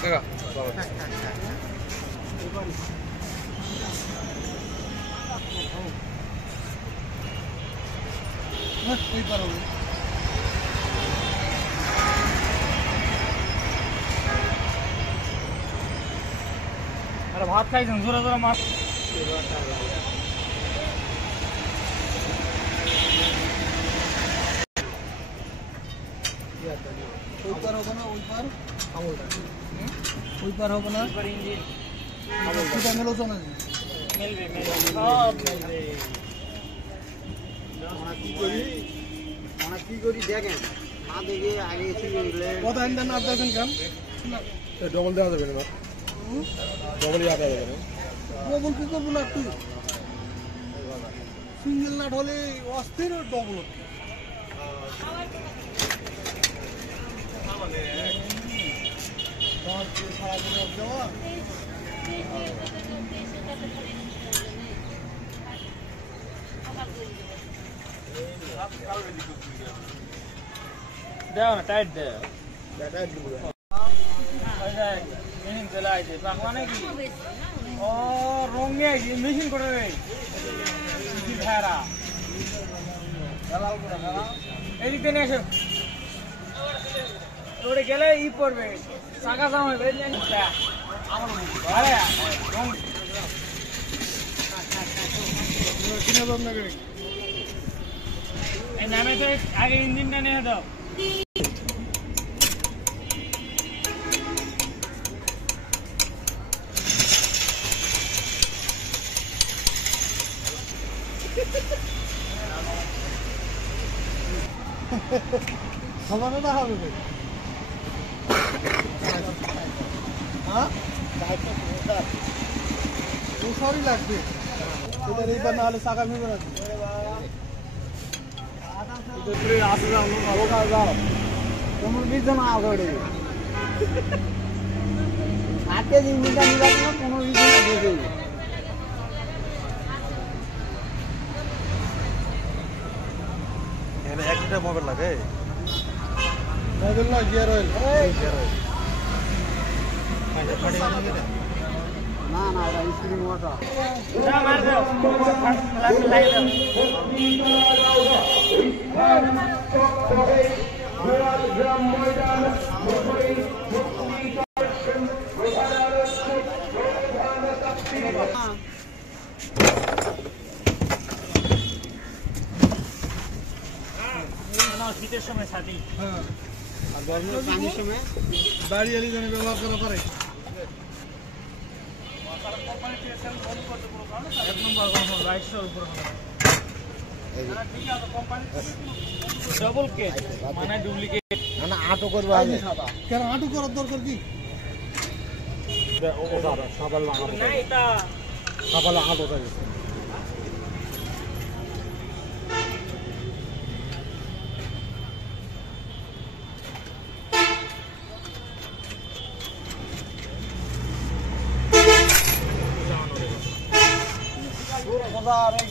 আরে ভাত খাইছেন জোরে জোরে মাছ ওই পার হবে না ওই পার ওই পার হবে না ইঞ্জিন এটা মেলো তো না মিলবে সব মিলবে আমরা কি করি দেখেন না দেখে আগে কত আইনটা না দেখেন কেন ডবল দেওয়া যাবে না ডবল দেওয়া যাবে না ডবল কি করবো না তুই সিঙ্গেল নাট হলে অস্থির ডবল দেও না টাইট দে টাইট দিব মেশিন চালাইছে পাকলা নাকি ও রঙে আইছে মেশিন করে রে কি ভাড়া চালাও করে চালাও এদিকে নিয়ে এসো ওরে গেলে ই পড়বে টাকা জমা হবে আমার আরে রং কিনে দাও না করে এই নামে তো আগে ইঞ্জিনটা নিয়ে দাও সমানে না হবে হ্যাঁ সবই লাগবে এটা এইবার না হলে চাকা ভেঙে রাখবে আসে যাও খাবো খাওয়া যাও তোমার বিজন আগে হাতে ইঞ্জিনটা নিয়ে যাবে না 15-20 দিন দেবে এখানে এক লিটার মোবাইল লাগে মোবাইল না গিয়ার অয়েল না না ওটা স্প্রিং ওয়াটার না মার দাও লাগে দাও শীতের সময় সাথী হ্যাঁ আর পানির সময় বাড়ি এলি জন্য ব্যবহার করা পারে এক নম্বর রাইসের উপর ডবল কে মানে ডুপ্লিকেট না আটো করবে কেন আটো করার দরকার কি সাবাল লাগাবো না এটা সাবাল লাগাবো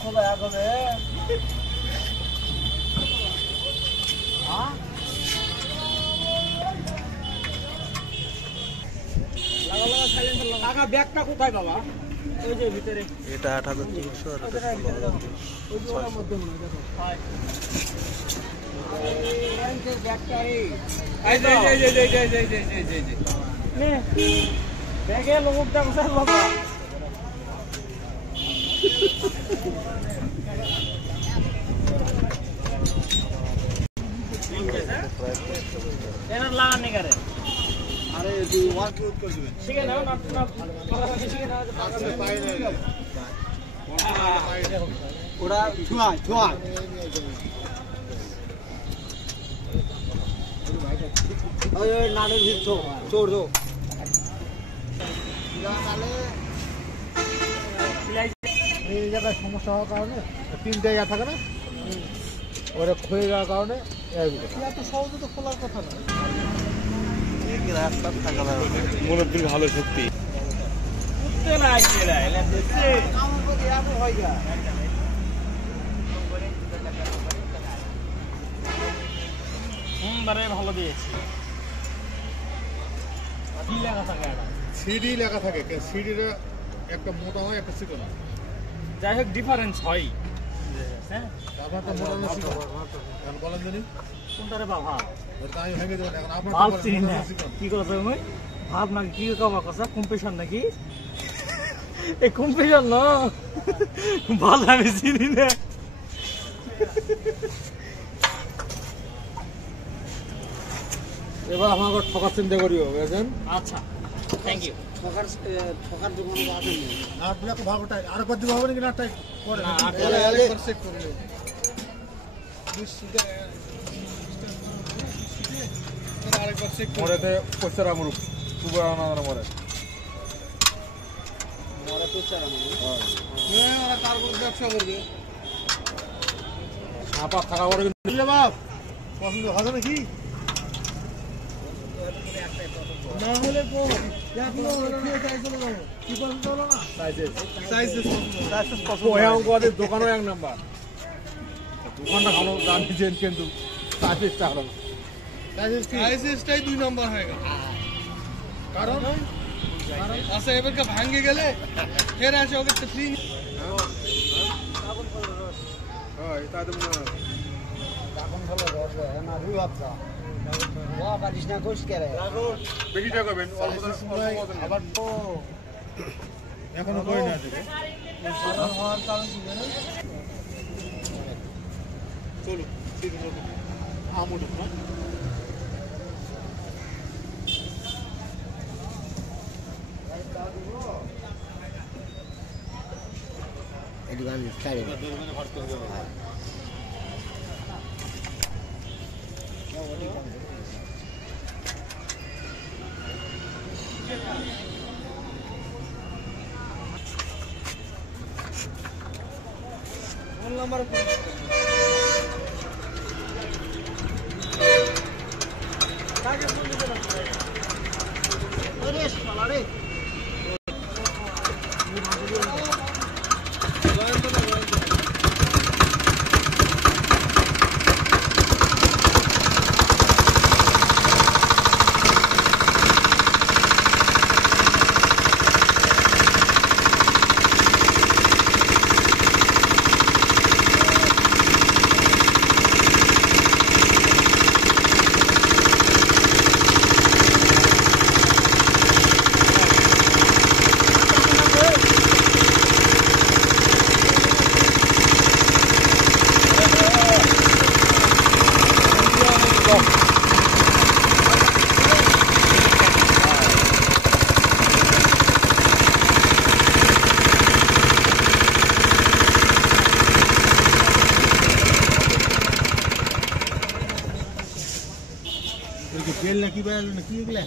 খোদা আগে টাকা ব্যাগটা কোথায় বাবা ওই যে ভিতরে এটা 8300 আর এটা 1600 মধ্যে মনে দেখো এই ব্যাগটা এই যে নে ব্যাগে লোকটা কোথায় বাবা এনার লাগানি করে আরে তুই ওয়াশ লোড করে দিবেন শিখে নাও না শিখে নাও পাই না ওরা ছুয়া ওই নালের ভিতর চোর দো এই জায়গায় সমস্যা হওয়ার কারণে 3 জায়গা থাকে না ওরা ক্ষয়ে যাওয়ার কারণে এত সহজে তো খোলার কথা না রাস্তা থাকা মনের দিকে ভালো সত্যি ভালো দিয়েছি কি লেখা থাকে এটা? সিডি লেখা থাকে, সিডিটা একটা মোটা হয় একটা চিকন হয়। যাই হোক ডিফারেন্স হয়। হ্যাঁ আপনার তো মোটা না চিকন, এখন বলেন জানি কোনটারে বাবা এটা আমি ভেঙে দেবেন, এখন আপনার ভাব তো চিনি মোটা না না চিকন। কি কথা তুমি ভাব নাকি কি কবা কথা কম্পিটিশন নাকি এই কম্পিটিশন না ভালো আমি চিনি না এবার আমাকে ঠকার চিন্তা করিও, বুঝেছেন? আচ্ছা থ্যাংক ইউ ঠকার দোকানে আসেন না আপনি একটু ভাগটা আরেকবার দিতে হবে নাকি, না টাইপ করে না, আরেকবার চেক করে নেব। আরেকবার চেক করে মরেতে পয়সা আমরুক সুবা না মরে মরা তো চারা ওরা তার ব্যবসা করবে আপা থাকা করে কিন্তু বাপ পছন্দ হবে নাকি না হলে কি পছন্দ হলো না দোকানও এক নাম্বার দোকানটা ভালো জানিয়েছেন কিন্তু সাইজটা ভালো সাইজটাই 2 নম্বর হয়ে গেল কারণ আচ্ছা এবার কা ভাঙে গেলে ফের আসে ওকে তো ফ্রি হয় তাদের এখন ভালো হবে না রুই আপসা ও পারিস না কোশ করে বেশিটা করবেন অল্প আবার তো এখনো কই না আছে চলো আমুল এটি গান ছাড়ে ফোন নাম্বার কাকে ফোন দিতে না আরে শালা রে তেল নাকি বাইল নাকি এগুলা